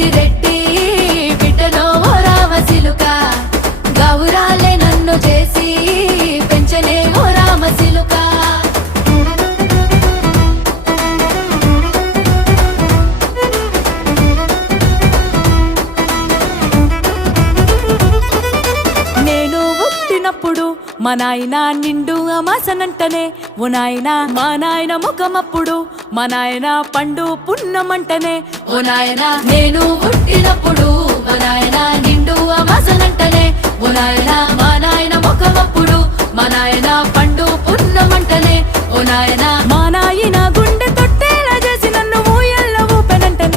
పెద్దిరెడ్డి బిడ్డలో ఓ రామసిలుక గౌరాలే నన్ను చేసి పెంచనే ఓ రామసిలుక నేను పుట్టినప్పుడు మా నాయన నిండు అమాసనంటనే ఓ నాయన మా నాయన ముఖమప్పుడు మా నాయన పండు పున్నమంటనే ఓ నాయన నేను పుట్టినప్పుడు మా నాయన నిండు అమాసనంటనే ఓ నాయన మా నాయన ముఖమప్పుడు మా నాయన పండు పున్నమంటనే ఓ నాయన మా నాయన గుండె